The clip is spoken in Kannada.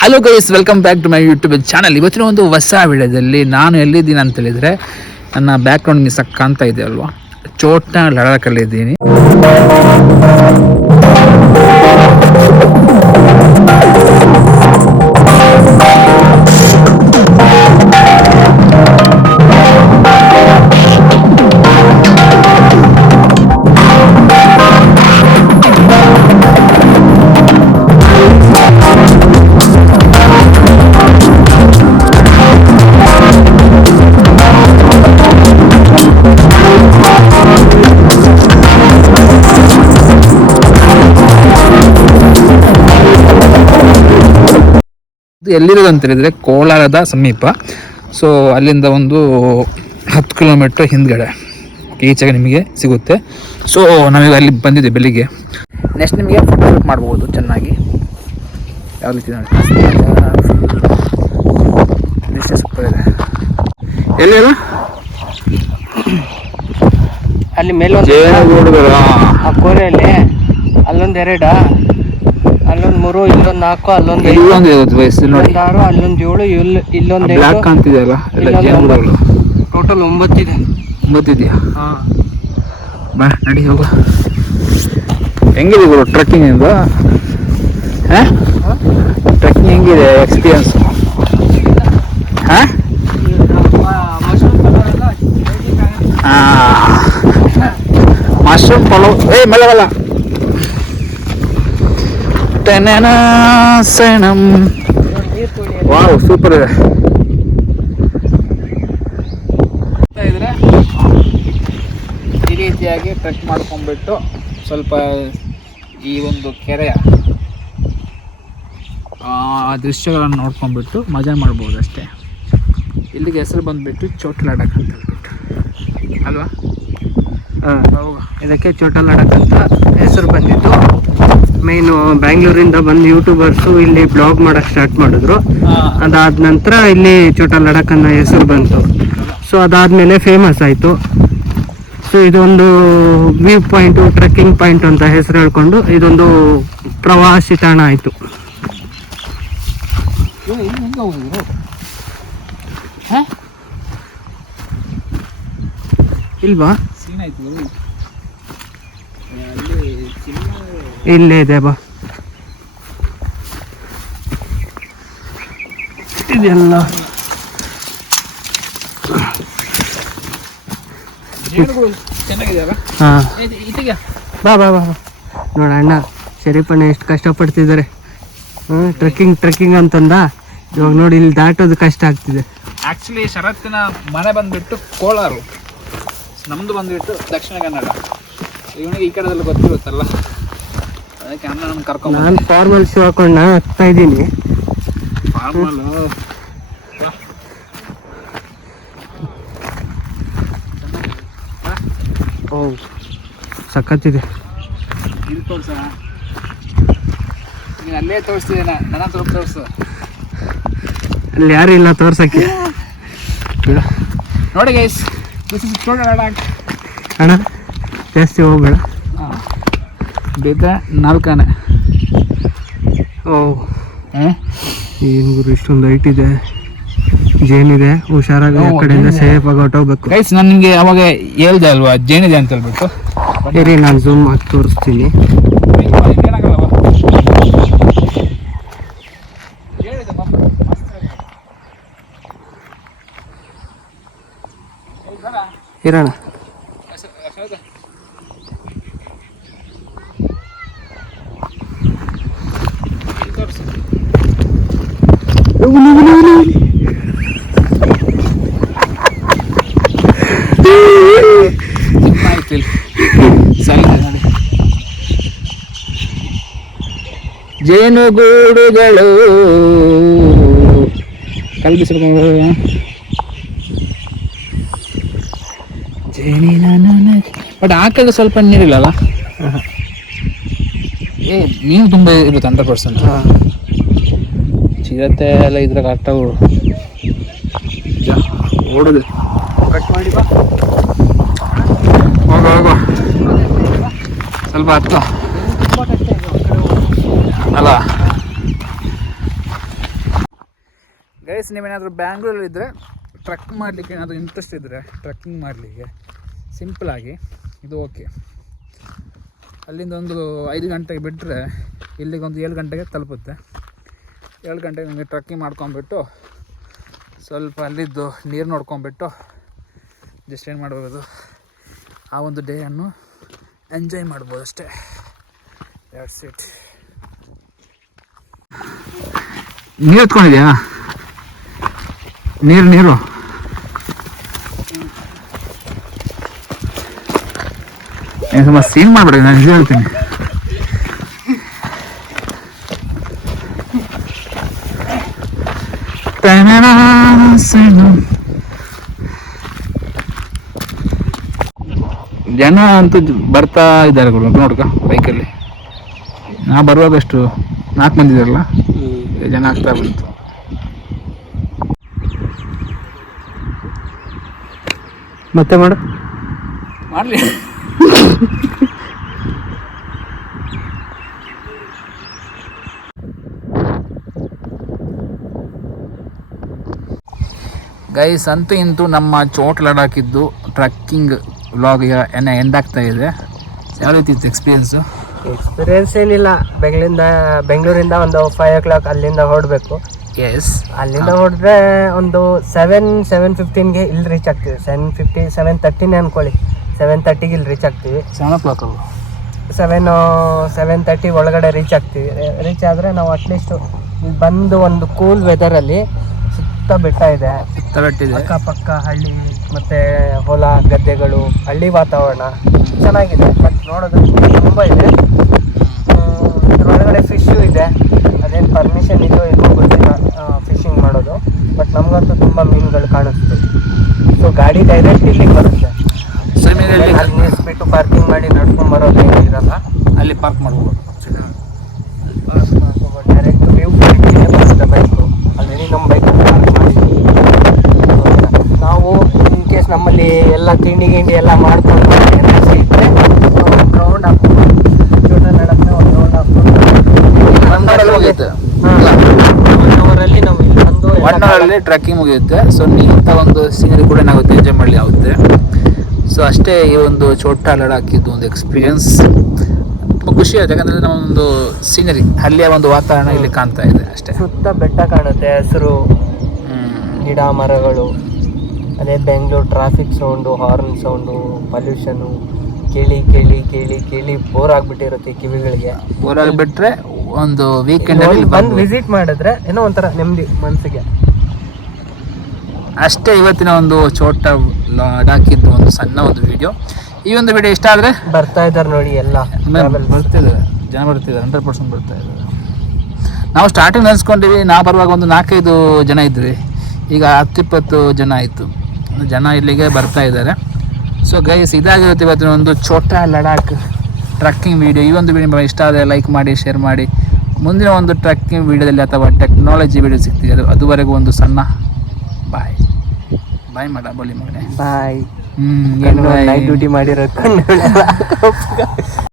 Hello guys, welcome back to my YouTube channel. ಇವತ್ತಿನ ಒಂದು ಹೊಸ ವಿಡಿಯೋದಲ್ಲಿ ನಾನು ಎಲ್ಲಿದ್ದೀನಿ ಅಂತ ಹೇಳಿದರೆ, ನನ್ನ ಬ್ಯಾಕ್ಗ್ರೌಂಡ್ ಮಿಸ್ ಕಾಣ್ತಾ ಇದೆ ಅಲ್ವಾ, ಚೋಟ್ನ ಲಡಾಖಲ್ಲಿದ್ದೀನಿ. ಎಲ್ಲಿರೋದು ಅಂತ ಹೇಳಿದರೆ ಕೋಲಾರದ ಸಮೀಪ. ಸೊ ಅಲ್ಲಿಂದ ಒಂದು 10 ಕಿಲೋಮೀಟ್ರ್ ಹಿಂದ್ಗಡೆ ಈಚೆಗೆ ನಿಮಗೆ ಸಿಗುತ್ತೆ. ಸೊ ನಾವೀಗ ಅಲ್ಲಿ ಬಂದಿದ್ದೆ ಬೆಳಿಗ್ಗೆ. ನೆಕ್ಸ್ಟ್ ನಿಮಗೆ ಫೋಟೋಶೂಟ್ ಮಾಡ್ಬೋದು ಚೆನ್ನಾಗಿ. ಯಾವ ರೀತಿ ನೋಡಿ, ದೃಶ್ಯ ಸೂಪರ್ ಇದೆ. ಎಲ್ಲಿ ಅಲ್ಲಿ ಮೇಲೊಂದು ಆ ಕೋರೆಯಲ್ಲಿ ಅಲ್ಲೊಂದು 2, ಅಲ್ಲೊಂದು 3, ಇಲ್ಲೊಂದು 4, ಅಲ್ಲೊಂದು 5, ನೋಡಿ 6, ಅಲ್ಲೊಂದು 7, ಇಲ್ಲೊಂದು ಬ್ಲಾಕ್ ಕಾಣ್ತಿದೆಯಲ್ಲ, ಟೋಟಲ್ 9 ಇದೆ. 9 ಇದೆಯಾ? ಬಾ ನಡಿ ಹೋಗು. ಹೆಂಗಿದೆ ಗುರು ಟ್ರೆಕ್ಕಿಂಗ್ ಇಂದ? ಟ್ರೆಕ್ಕಿಂಗ್ ಹೆಂಗಿದೆ ಎಕ್ಸ್ಪೀರಿಯನ್ಸ್? ಮಶ್ರೂಮ್ ಪಲಾವ್ ಮಲವಲ್ಲ ಸೆಣಂ. ವಾವ್, ಸೂಪರ್ ಇದೆ. ಈ ರೀತಿಯಾಗಿ ಟ್ರೆಕ್ ಮಾಡ್ಕೊಂಡ್ಬಿಟ್ಟು ಸ್ವಲ್ಪ ಈ ಒಂದು ಕೆರೆಯ ದೃಶ್ಯಗಳನ್ನು ನೋಡ್ಕೊಂಡ್ಬಿಟ್ಟು ಮಜಾ ಮಾಡ್ಬೋದು ಅಷ್ಟೇ. ಇಲ್ಲಿಗೆ ಹೆಸರು ಬಂದುಬಿಟ್ಟು ಚೋಟ್ ಲಡಾಖ್ ಅಂತ ಹೇಳ್ಬಿಟ್ಟು ಅಲ್ವಾ? ಇದಕ್ಕೆ ಚೋಟಾ ಲಡಾಖ್ ಅಂತ ಹೆಸರು ಬಂದಿತ್ತು. ಮೇಯ್ನು ಬ್ಯಾಂಗ್ಳೂರಿಂದ ಬಂದು ಯೂಟ್ಯೂಬರ್ಸು ಇಲ್ಲಿ ಬ್ಲಾಗ್ ಮಾಡೋಕ್ಕೆ ಸ್ಟಾರ್ಟ್ ಮಾಡಿದ್ರು. ಅದಾದ ನಂತರ ಇಲ್ಲಿ ಚೋಟಾ ಲಡಾಖ್ ಅನ್ನೋ ಹೆಸರು ಬಂತು. ಸೊ ಅದಾದಮೇಲೆ ಫೇಮಸ್ ಆಯಿತು. ಸೊ ಇದೊಂದು ವ್ಯೂ ಪಾಯಿಂಟು, ಟ್ರೆಕ್ಕಿಂಗ್ ಪಾಯಿಂಟ್ ಅಂತ ಹೆಸರು ಹೇಳ್ಕೊಂಡು ಇದೊಂದು ಪ್ರವಾಸಿ ತಾಣ ಆಯಿತು. ಇಲ್ವಾ? ಇಲ್ಲೇ ಇದೆ ಬಾ. ಇದೆಲ್ಲ ಬಾ ಬಾ ಬಾ ನೋಡ ಅಣ್ಣ ಶರೀಫಣ್ಣ ಎಷ್ಟು ಕಷ್ಟಪಡ್ತಿದ್ದಾರೆ. ಟ್ರೆಕ್ಕಿಂಗ್ ಅಂತಂದ. ಇವಾಗ ನೋಡಿ ಇಲ್ಲಿ ದಾಟೋದು ಕಷ್ಟ ಆಗ್ತಿದೆ. ಆ್ಯಕ್ಚುಲಿ ಶರತ್ತಿನ ಮನೆ ಬಂದುಬಿಟ್ಟು ಕೋಲಾರು, ನಮ್ಮದು ಬಂದುಬಿಟ್ಟು ದಕ್ಷಿಣ ಕನ್ನಡ. ಇವನಿಗೆ ಈ ಕಡೆದಲ್ಲಿ ಗೊತ್ತಿರುತ್ತಲ್ಲ, ಅದಕ್ಕೆ ಅಣ್ಣ ಕರ್ಕೊಂಡು ನಾನು ಫಾರ್ಮಲ್ ಶೂ ಹಾಕೊಂಡು ಹತ್ತಾ ಇದ್ದೀನಿ. ಫಾರ್ಮಲ್ ಓ ಸಖತ್ತಿದೆ. ಇಲ್ಲಿ ತೋರ್ಸ, ನೀನು ಅಲ್ಲೇ ತೋರಿಸ್ತಿದ್ದೆ, ನನ್ನ ತೋರಿಸು. ಅಲ್ಲಿ ಯಾರು ಇಲ್ಲ ತೋರ್ಸಕ್ಕೆ. ನೋಡಿ ಗೈಸ್, ದಿಸ್ ಇಸ್ ಚೋಟಾ ಲಡಾಖ್. ಅಣ್ಣ ಜಾಸ್ತಿ ಹೋಗ್ಬೇಡ. ಬಿದ್ದ 4 ಆನೆ. ಓ ಏನು ಗುರು, ಇಷ್ಟೊಂದು ಹೈಟ್ ಇದೆ, ಜೇನಿದೆ. ಹುಷಾರಾಗಿ ಆ ಕಡೆಯಿಂದ ಸೇಫ್ ಆಗಿ ಹೊಟ್ಟೋಗ್ಬೇಕು. ಗೈಸ್, ನಾನು ನಿಮಗೆ ಅವಾಗ ಹೇಳ್ದೆ ಅಲ್ವಾ ಜೇನಿದೆ ಅಂತ ಹೇಳ್ಬಿಟ್ಟು. ಸರಿ, ನಾನು ಝೂಮ್ ಹಾಕಿ ತೋರಿಸ್ತೀನಿ. ಇರೋಣ. ಜೇನುಗೂಡುಗಳು ಕಲ್ಪಿಸಿಕೊಂಡು ಜೇನಿನ ಬಟ್ ಆ ಕಡೆ ಸ್ವಲ್ಪ ನೀರಿಲ್ಲಲ್ಲ. ನೀರು ತುಂಬ ಇರುತ್ತೆ 100%. ಚಿರತೆ ಎಲ್ಲ ಇದ್ರಾಗ ಆಟಗಳು ಓಡೋದು. ಕಟ್ ಮಾಡಿ ಬಾ, ಹೋಗೋ ಸ್ವಲ್ಪ ಹತ್ತು ಅಲ್ಲ. ಗೈಸ್ ನೀವೇನಾದರೂ ಬ್ಯಾಂಗ್ಳೂರಲ್ಲಿದ್ದರೆ ಟ್ರಕ್ ಮಾಡಲಿಕ್ಕೆ ಏನಾದರೂ ಇಂಟ್ರೆಸ್ಟ್ ಇದ್ದರೆ ಟ್ರಕ್ಕಿಂಗ್ ಮಾಡಲಿಕ್ಕೆ ಸಿಂಪಲಾಗಿ ಇದು ಓಕೆ. ಅಲ್ಲಿಂದ ಒಂದು 5 ಗಂಟೆಗೆ ಬಿಟ್ಟರೆ ಇಲ್ಲಿಗೆ ಒಂದು 7 ಗಂಟೆಗೆ ತಲುಪುತ್ತೆ. 7 ಗಂಟೆಗೆ ನಮಗೆ ಟ್ರಕ್ಕಿಂಗ್ ಮಾಡ್ಕೊಂಬಿಟ್ಟು ಸ್ವಲ್ಪ ಅಲ್ಲಿದ್ದು ನೀರು ನೋಡ್ಕೊಂಬಿಟ್ಟು ಜಸ್ಟ್ ಏನು ಮಾಡ್ಬೋದು, ಆ ಒಂದು ಡೇಯನ್ನು ಎಂಜಾಯ್ ಮಾಡ್ಬೋದು ಅಷ್ಟೇ. That's it. ನೀರು ಎತ್ಕೊಂಡಿದ್ಯಾ? ನೀರು ತುಂಬ ಸೀನ್ ಮಾಡ್ಬೇಡಿ, ನಾನು ನಿಜ ಹೇಳ್ತೀನಿ. ಜನ ಅಂತೂ ಬರ್ತಾ ಇದ್ದಾರೆ ನೋಡ್ಕ ಬೈಕಲ್ಲಿ. ನಾ ಬರುವಾಗ ಅಷ್ಟು 4 ಮಂದಿ ಇದಾರಲ್ಲ, ಜನ ಆಗ್ತಾ ಬಂತು. ಮತ್ತೆ ಮಾಡಲಿ. ಗೈಸ್ ಅಂತೂ ಇಂತೂ ನಮ್ಮ ಚೋಟ್ ಲಡಾಖಿದ್ದು ಟ್ರಕ್ಕಿಂಗ್ ವ್ಲಾಗ್ ಎಂಡ್ ಆಗ್ತಾ ಇದೆ. ಯಾವ ರೀತಿ ಇತ್ತು ಎಕ್ಸ್ಪೀರಿಯನ್ಸ್ ಏನಿಲ್ಲ. ಬೆಂಗಳೂರಿಂದ ಒಂದು 5 o'clock ಅಲ್ಲಿಂದ ಹೊರಡಬೇಕು. ಎಸ್, ಅಲ್ಲಿಂದ ಹೊರಡ್ರೆ ಒಂದು 7:15ಗೆ ಇಲ್ಲಿ ರೀಚ್ ಆಗ್ತೀವಿ. 7:50 7:30 ಅನ್ಕೊಳ್ಳಿ. 7:30ಗೆ ಇಲ್ಲಿ ರೀಚ್ ಆಗ್ತೀವಿ. 7 o'clock 7:30 ಒಳಗಡೆ ರೀಚ್ ಆಗ್ತೀವಿ. ರೀಚ್ ಆದರೆ ನಾವು ಅಟ್ಲೀಸ್ಟ್ ಬಂದು ಒಂದು ಕೂಲ್ ವೆದರಲ್ಲಿ ಸುತ್ತ ಬೆಟ್ಟ ಇದೆ, ಅಕ್ಕಪಕ್ಕ ಹಳ್ಳಿ ಮತ್ತೆ ಹೊಲ ಗದ್ದೆಗಳು, ಹಳ್ಳಿ ವಾತಾವರಣ ಚೆನ್ನಾಗಿದೆ. ಬಟ್ ನೋಡೋದಕ್ಕೆ ತುಂಬ ಇದೆ. ಒಳಗಡೆ ಫಿಶ್ಶು ಇದೆ. ಅದೇನು ಪರ್ಮಿಷನ್ ಇದೋ ಏನೋ ಗೊತ್ತಿಲ್ಲ ಫಿಶಿಂಗ್ ಮಾಡೋದು. ಬಟ್ ನಮಗಂತೂ ತುಂಬ ಮೀನುಗಳು ಕಾಣಿಸ್ತು. ಸೊ ಗಾಡಿ ಡೈರೆಕ್ಟ್ ಇಲ್ಲಿಗೆ ಬರುತ್ತೆ. ಅಲ್ಲಿ ನಿಲ್ಲಿಸ್ಬಿಟ್ಟು ಪಾರ್ಕಿಂಗ್ ಮಾಡಿ ನಡ್ಕೊಂಡು ಬರೋದು ಇರಲ್ಲ. ಅಲ್ಲಿ ಪಾರ್ಕ್ ಮಾಡ್ಬೋದು. ಡೈರೆಕ್ಟ್ ವ್ಯೂ ಪಾಯಿಂಟಿಗೆ ಬರುತ್ತೆ ಬೈಕು. ಆಲ್ರೆಡಿ ನಮ್ಮ ಬೈಕ್ ಪಾರ್ಕ್ ಮಾಡಿದ್ವಿ. ನಾವು ಇನ್ ಕೇಸ್ ನಮ್ಮಲ್ಲಿ ಎಲ್ಲ ತಿಂಡಿ ಎಲ್ಲ ಮಾಡ್ಕೊಂಡು ಇದ್ದರೆ ರೌಂಡ್ ಹಾಕ್ಬೋದು. ನಡಕ್ಕೆ ಒಂದು ರೌಂಡ್ ಹಾಕ್ಬೋದು. 1 hour ಮುಗಿಯುತ್ತೆ. 1 ಅವರಲ್ಲಿ ನಾವು ಇಲ್ಲಿ ಬಂದು 1 hour ಟ್ರೆಕ್ಕಿಂಗ್ ಮುಗಿಯುತ್ತೆ. ಸೊ ಇಂಥ ಒಂದು ಸೀನರಿ ಕೂಡ ನಾಗುತ್ತೆ, ಎಂಜಾಯ್ ಮಾಡಲಿ ಆಗುತ್ತೆ. ಸೊ ಅಷ್ಟೇ ಈ ಒಂದು ಚೋಟ ಲಡಾಖಿದ್ದು ಒಂದು ಎಕ್ಸ್ಪೀರಿಯನ್ಸ್. ತುಂಬ ಖುಷಿ ಆಯ್ತು, ಯಾಕಂದರೆ ನಮ್ಮೊಂದು ಸೀನರಿ ಅಲ್ಲಿಯ ಒಂದು ವಾತಾವರಣ ಇಲ್ಲಿ ಕಾಣ್ತಾ ಇದೆ ಅಷ್ಟೇ. ಸುತ್ತ ಬೆಟ್ಟ ಕಾಣುತ್ತೆ, ಹಸಿರು ಗಿಡ ಮರಗಳು. ಅದೇ Bengaluru traffic sound, horn sound, pollution ಕೇಳಿ ಕೇಳಿ ಕೇಳಿ ಕೇಳಿ ಬೋರ್ ಆಗಿಬಿಟ್ಟಿರುತ್ತೆ ಕಿವಿಗಳಿಗೆ. ಬೋರ್ ಆಗಿಬಿಟ್ರೆ ಒಂದು ವೀಕೆಂಡ್ ಬಂದು ವಿಸಿಟ್ ಮಾಡಿದ್ರೆ ಏನೋ ಒಂಥರ ನೆಮ್ಮದಿ ಮನಸ್ಸಿಗೆ. ಅಷ್ಟೇ ಇವತ್ತಿನ ಒಂದು ಚೋಟ ಲಡಾಖಿದ್ದು ಒಂದು ಸಣ್ಣ ಒಂದು ವಿಡಿಯೋ. ಈ ಒಂದು ವಿಡಿಯೋ ಇಷ್ಟ ಆದರೆ ಬರ್ತಾ ಇದ್ದಾರೆ ನೋಡಿ, ಎಲ್ಲ ಬರ್ತಿದ್ದಾರೆ, ಜನ ಬರ್ತಿದ್ದಾರೆ, 100% ಬರ್ತಾ ಇದ್ದಾರೆ. ನಾವು ಸ್ಟಾರ್ಟಿಂಗ್ ಅನ್ಸ್ಕೊಂಡಿವಿ, ನಾ ಬರುವಾಗ ಒಂದು 4-5 ಜನ ಇದ್ವಿ. ಈಗ 10-20 ಜನ ಆಯಿತು. ಜನ ಇಲ್ಲಿಗೆ ಬರ್ತಾ ಇದ್ದಾರೆ. ಸೊ ಗೈಸ್, ಇದಾಗಿರುತ್ತೆ ಇವತ್ತಿನ ಒಂದು ಚೋಟ ಲಡಾಖ್ ಟ್ರಕ್ಕಿಂಗ್ ವಿಡಿಯೋ. ಈ ಒಂದು ವಿಡಿಯೋ ಇಷ್ಟ ಆದರೆ ಲೈಕ್ ಮಾಡಿ, ಶೇರ್ ಮಾಡಿ. ಮುಂದಿನ ಒಂದು ಟ್ರಕ್ಕಿಂಗ್ ವಿಡಿಯೋದಲ್ಲಿ ಅಥವಾ ಟೆಕ್ನಾಲಜಿ ವಿಡಿಯೋ ಸಿಗ್ತೀವಿ. ಅದುವರೆಗೂ ಒಂದು ಸಣ್ಣ ಬಾಯ್ ಬೋಲಿ ಮಗನೆ ಬಾಯ್. ನೈಟ್ ಡ್ಯೂಟಿ ಮಾಡಿರೋ